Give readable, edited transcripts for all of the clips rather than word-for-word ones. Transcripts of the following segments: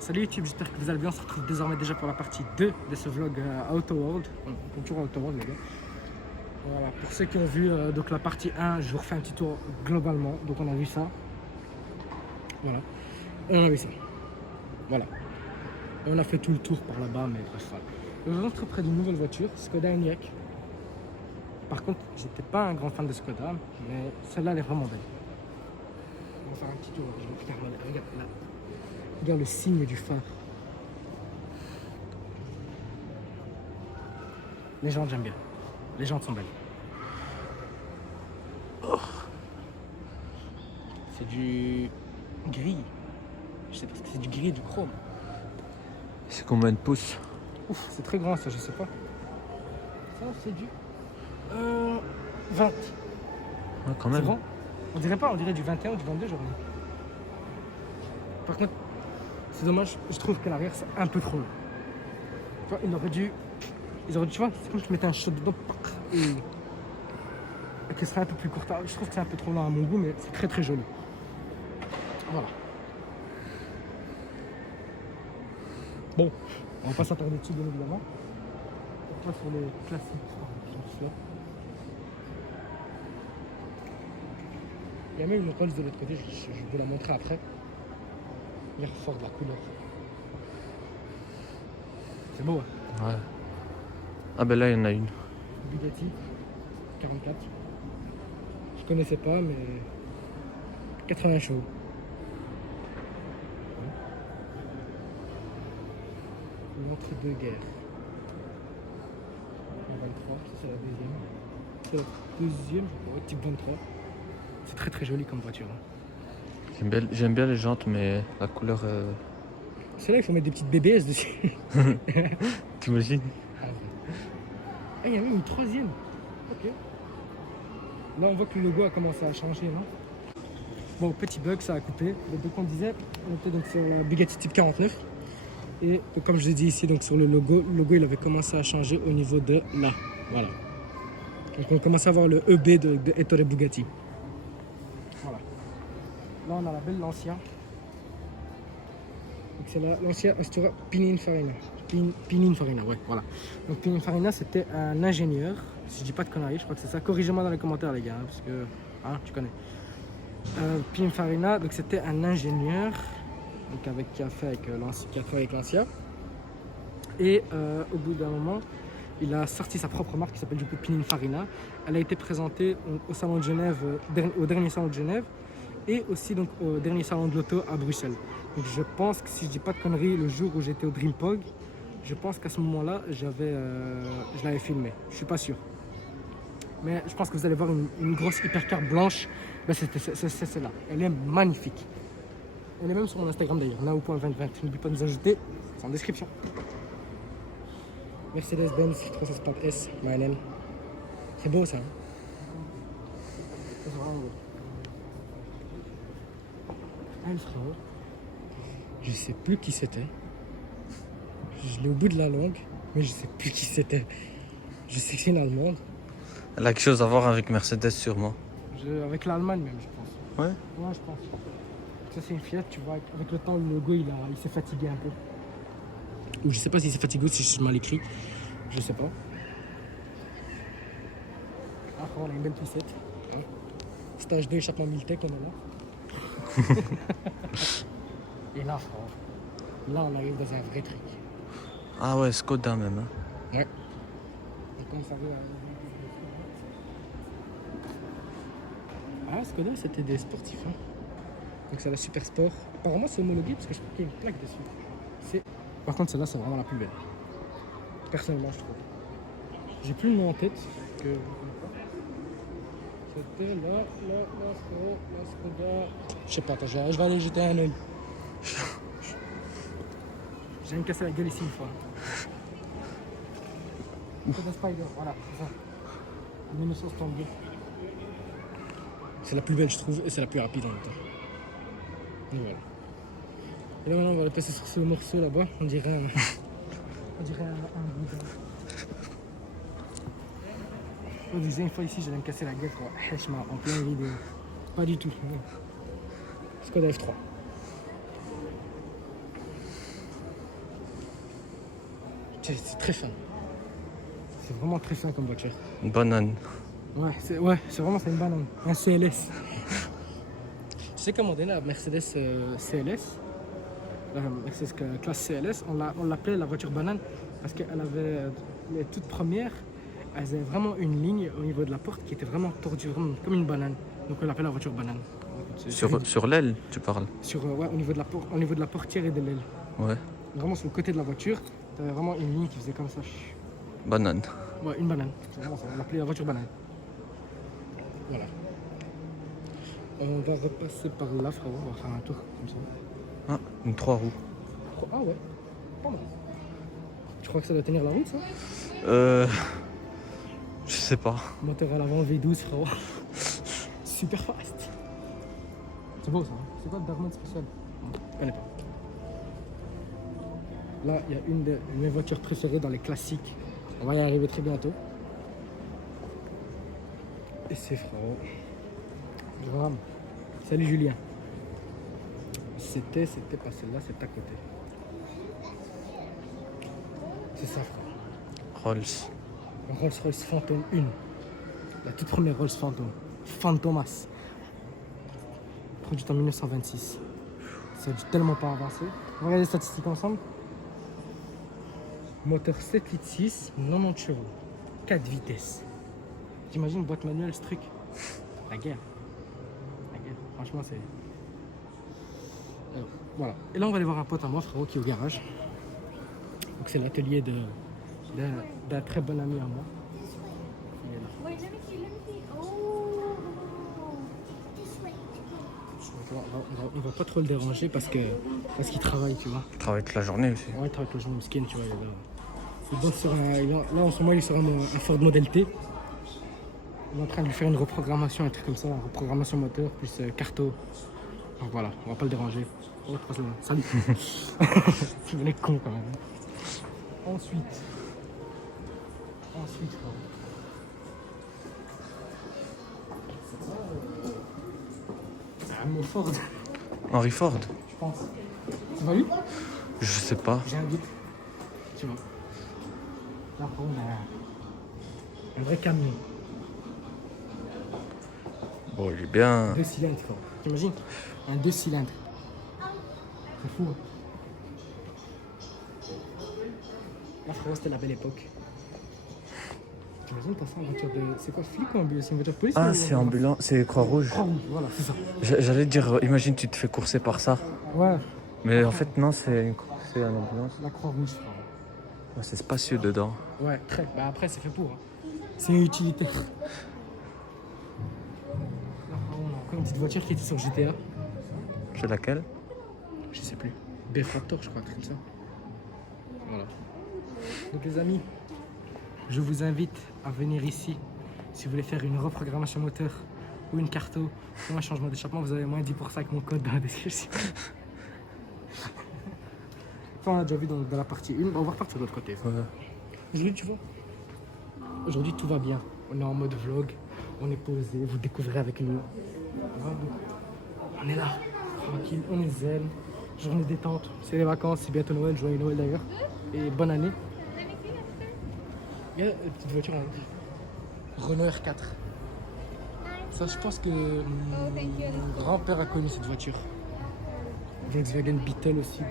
Salut YouTube, j'espère que vous allez bien. On se retrouve désormais déjà pour la partie 2 de ce vlog Auto World. On est toujours Auto World les gars. Voilà, pour ceux qui ont vu donc la partie 1, je vous refais un petit tour globalement. Donc on a vu ça. Voilà. Et on a vu ça. Voilà. Et on a fait tout le tour par là-bas, mais bref, voilà. Je rentre près d'une nouvelle voiture, Skoda Enyaq. Par contre, j'étais pas un grand fan de Skoda, mais celle-là elle est vraiment belle. On va faire un petit tour. Je vais regarder, regarde là. Regarde le signe du phare. Les jantes, j'aime bien. Les jantes sont belles. Oh. C'est du gris. Je sais pas ce que c'est, du gris et du chrome. C'est combien de pouces? Ouf, c'est très grand ça, je sais pas. Ça, c'est du 20. Ouais, quand C'est même. grand. On dirait pas, on dirait du 21 ou du 22, j'aurais dit. Par contre, c'est dommage, je trouve que l'arrière c'est un peu trop long. Tu vois, ils auraient dû, tu vois, c'est comme si tu mettais un shot dedans et que ce serait un peu plus court. Je trouve que c'est un peu trop long à mon goût, mais c'est très très joli. Voilà. Bon, on va pas s'attarder dessus bien évidemment. On passe sur les classiques. Il y a même une Rolls de l'autre côté, je vais vous la montrer après. Il est fort de la couleur. C'est beau, hein. Ouais. Ah ben là il y en a une. Bugatti 44. Je connaissais pas, mais 80 chevaux. L'entre-deux-guerres. 23, c'est la deuxième. C'est la deuxième, ouais, type 23. C'est très très joli comme voiture. Hein. J'aime bien les jantes, mais la couleur. Celle-là, il faut mettre des petites BBS dessus. T'imagines? Ah, il y a même une troisième. Ok. Là, on voit que le logo a commencé à changer. Non, bon, petit bug, ça a coupé. Donc, on disait, on était donc sur la Bugatti Type 49. Et donc, comme je l'ai dit ici, donc sur le logo il avait commencé à changer au niveau de là. Voilà. Donc, on commence à voir le EB de Ettore Bugatti. Voilà. Là, on a la belle Lancia. Donc, c'est l'ancien Astura Pininfarina. Pininfarina, ouais, voilà. Donc, Pininfarina, c'était un ingénieur. Si je dis pas de conneries, je crois que c'est ça. Corrigez-moi dans les commentaires, les gars, hein, parce que tu connais. Pininfarina, donc c'était un ingénieur donc qui a travaillé avec Lancia. Et au bout d'un moment, il a sorti sa propre marque qui s'appelle du coup Pininfarina. Elle a été présentée au salon de Genève, au dernier salon de Genève, et aussi donc au dernier salon de l'auto à Bruxelles. Donc je pense que si je dis pas de conneries, le jour où j'étais au Dreampog, je pense qu'à ce moment-là, je l'avais filmé. Je suis pas sûr. Mais je pense que vous allez voir une grosse hypercar blanche. Ben, c'est celle-là. Elle est magnifique. Elle est même sur mon Instagram d'ailleurs, nao.2020. N'oublie pas de nous ajouter, c'est en description. Mercedes-Benz 350S, Mannen. C'est beau ça. Hein, c'est vraiment beau. Ah, le frérot. Je sais plus qui c'était. Je l'ai au bout de la langue, mais je sais plus qui c'était. Je sais que c'est une Allemande. Elle a quelque chose à voir avec Mercedes sûrement. Avec l'Allemagne même, je pense. Ouais. Ouais, je pense. Ça c'est une Fiat, tu vois, avec le temps le logo il s'est fatigué un peu. Ou je sais pas s'il s'est fatigué ou si c'est mal écrit. Je sais pas. Ah, on a une belle poussette. Hein. Stage 2 échappement Miltech, on est là. Et là, frère, là on arrive dans un vrai truc. Ah ouais, Skoda même. Hein. Ouais. On commence à voir. Ah, Skoda c'était des sportifs. Hein. Donc c'est la Super Sport. Apparemment c'est homologué parce que je crois qu'il y a une plaque dessus. Par contre celle-là c'est vraiment la plus belle. Personnellement je trouve. J'ai plus le nom en tête. Que... C'était la Skoda. Je sais pas, attends, je vais aller jeter un oeil. J'ai me casser la gueule ici une fois. Skoda Spider, voilà, c'est ça. 1972. C'est la plus belle je trouve et c'est la plus rapide en même temps. Et voilà. Et là maintenant on va le passer sur ce morceau là-bas, on dirait un boudin. Je disais une fois ici j'allais me casser la gueule quoi, en pleine vidéo. Pas du tout. Skoda F3. C'est très fin. C'est vraiment très fin comme voiture. Une banane. Ouais, c'est vraiment c'est une banane. Un CLS. J'ai commandé la Mercedes CLS. La Mercedes classe CLS. On l'appelait la voiture banane parce qu'elle avait les toutes premières. Elles avaient vraiment une ligne au niveau de la porte qui était vraiment tordue, vraiment comme une banane. Donc on l'appelle la voiture banane. Sur l'aile, tu parles? Ouais, au niveau de la portière et de l'aile. Ouais. Vraiment sur le côté de la voiture, tu avais vraiment une ligne qui faisait comme ça. Banane. Ouais, une banane. C'est vraiment ça. On l'appelait la voiture banane. Voilà. On va repasser par là, frérot. On va faire un tour comme ça. Ah, une 3 roues. Ah ouais, pas mal. Tu crois que ça doit tenir la route, ça? Je sais pas. Moteur à l'avant V12, frérot. Super fast. C'est beau ça. Hein. C'est quoi le Darman spécial? Je connais pas. Là, il y a une de mes voitures préférées dans les classiques. On va y arriver très bientôt. Et c'est frérot. Graham. Salut Julien. C'était pas celle-là, c'est à côté. C'est ça, frère. Rolls. Rolls-Royce Phantom 1. La toute première Rolls Phantom. Phantomas. Produite en 1926. Ça a dû tellement pas avancer. On va regarder les statistiques ensemble. Moteur 7 litres 6, 90 chevaux. 4 vitesses. T'imagines boîte manuelle ce truc? La guerre. La guerre. Franchement, c'est. Alors, voilà. Et là, on va aller voir un pote à moi, frérot, qui est au garage. Donc, c'est l'atelier d'un très bon ami à moi. Il est là. Wait, let me see. Oh, this way. Donc, on va pas trop le déranger parce qu'il travaille, tu vois. Il travaille toute la journée aussi. Ouais, il travaille toujours le skin, tu vois. Il bosse sur là, en ce moment, il est sur un Ford Model T. On est en train de lui faire une reprogrammation, un truc comme ça, une reprogrammation moteur, plus carto. Donc voilà, on va pas le déranger. Oh, salut. Tu venais con quand même. Ensuite, c'est un mot Ford, Henry Ford? je pense. Tu vas lui? Je sais pas. J'ai un guide. Tu vois. Là, on a un vrai camion. Bon, il est bien. 2 cylindres, frère. T'imagines? Un 2 cylindres. C'est fou. Hein. Là, frérot, c'était la belle époque. T'imagines, t'as ça en voiture de. C'est quoi, flic ou ambulance? C'est une voiture de police? Ah, ou- c'est ambulant, c'est Croix-Rouge. Croix-Rouge, voilà, c'est ça. J'allais te dire, imagine tu te fais courser par ça. Ouais, Mais en fait, non, c'est une ambulance. la Croix-Rouge, frérot. Ouais, c'est spacieux dedans. Ouais, très. Bah, après, c'est fait pour. Hein. C'est une utilité. Là, frérot, on a encore une petite voiture qui était sur GTA. C'est laquelle? Je sais plus. B-Fractor, je crois, un truc comme ça. Voilà. Donc les amis, je vous invite à venir ici si vous voulez faire une reprogrammation moteur ou une carto ou un changement d'échappement. Vous avez moins 10% avec mon code dans la description. Ça, on a déjà vu dans la partie 1. On va repartir de l'autre côté. Ouais. Aujourd'hui, tu vois, aujourd'hui tout va bien. On est en mode vlog, on est posé, vous découvrez avec nous. On est là, tranquille, on est zen. Journée détente, c'est les vacances, c'est bientôt Noël, joyeux Noël d'ailleurs. Et bonne année. Il y a une petite voiture en Renault R4. Ça, je pense que mon grand-père a connu cette voiture. Volkswagen Beetle aussi. Bon.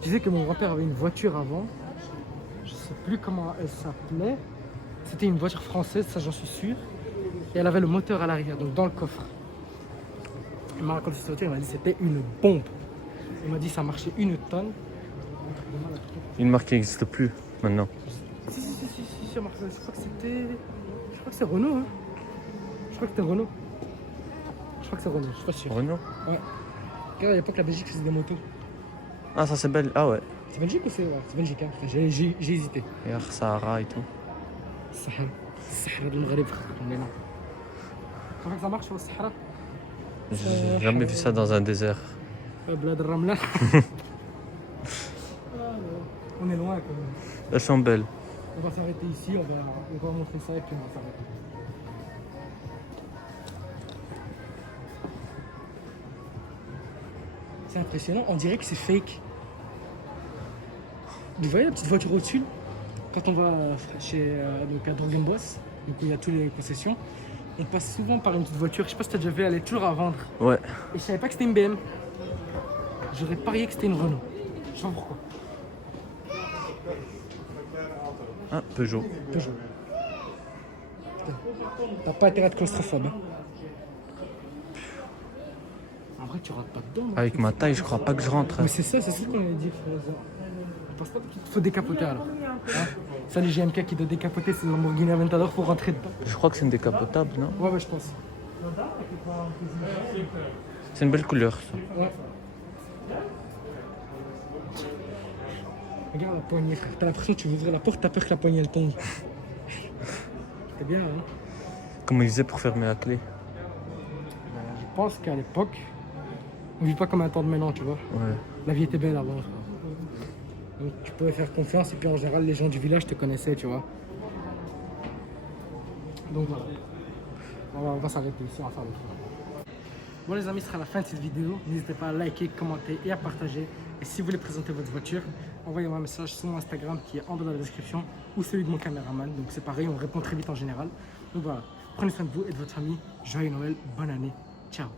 Tu sais que mon grand-père avait une voiture avant. Je sais plus comment elle s'appelait. C'était une voiture française, ça j'en suis sûr. Et elle avait le moteur à l'arrière, donc dans le coffre. Il m'a raconté cette voiture, il m'a dit que c'était une bombe. Il m'a dit que ça marchait 1 tonne. Une marque qui n'existe plus maintenant. Si, ça marche. Je crois que c'était. Je crois que c'est Renault, hein. Je crois que c'était Renault. Je crois que c'est Renault, je suis pas sûr. Renault? Ouais. Regarde, à l'époque, la Belgique faisait des motos. Ah, ça c'est belle. Ah ouais. C'est Belgique ou c'est. Ouais, c'est Belgique, hein. Enfin, j'ai hésité. Regarde, Sahara et tout. Sahara. Sahara de Maghreb, frère. On est là. Tu crois que ça marche sur le Sahara? J'ai jamais vu ça dans un désert. Blad Ramla. On est loin quand même. Elles sont belles. On va s'arrêter ici, on va montrer ça et puis on va s'arrêter. C'est impressionnant, on dirait que c'est fake. Vous voyez la petite voiture au-dessus là? Quand on va chez donc à Drogen Boss, donc où il y a toutes les concessions, on passe souvent par une petite voiture. Je sais pas si t'as déjà vu, elle est toujours à vendre. Ouais. Et je savais pas que c'était une BM. J'aurais parié que c'était une Renault. Je sais pas pourquoi. Ah, Peugeot. Peugeot. T'as pas intérêt à être claustrophobe. Hein. En vrai, tu rates pas dedans. Hein. Avec ma taille, je crois pas que je rentre. Mais c'est ça qu'on avait dit. Je pense pas qu'il faut décapoter alors. Hein, ça, les GMK qui doivent décapoter ces Lamborghini Aventador pour rentrer dedans. Je crois que c'est une décapotable, non? Ouais, je pense. C'est une belle couleur, ça. Ouais. Regarde la poignée, frère. T'as l'impression que tu veux ouvrir la porte, t'as peur que la poignée elle tombe. C'était bien, hein? Comment ils faisaient pour fermer la clé? Je pense qu'à l'époque, on vit pas comme un temps de maintenant, tu vois. Ouais. La vie était belle avant, frère. Donc tu pouvais faire confiance et puis en général, les gens du village te connaissaient, tu vois. Donc voilà. On va s'arrêter ici, on va faire le tour. Bon les amis, ce sera la fin de cette vidéo. N'hésitez pas à liker, commenter et à partager. Et si vous voulez présenter votre voiture, envoyez-moi un message sur mon Instagram qui est en bas dans la description ou celui de mon caméraman. Donc c'est pareil, on répond très vite en général. Donc voilà, prenez soin de vous et de votre famille. Joyeux Noël, bonne année. Ciao.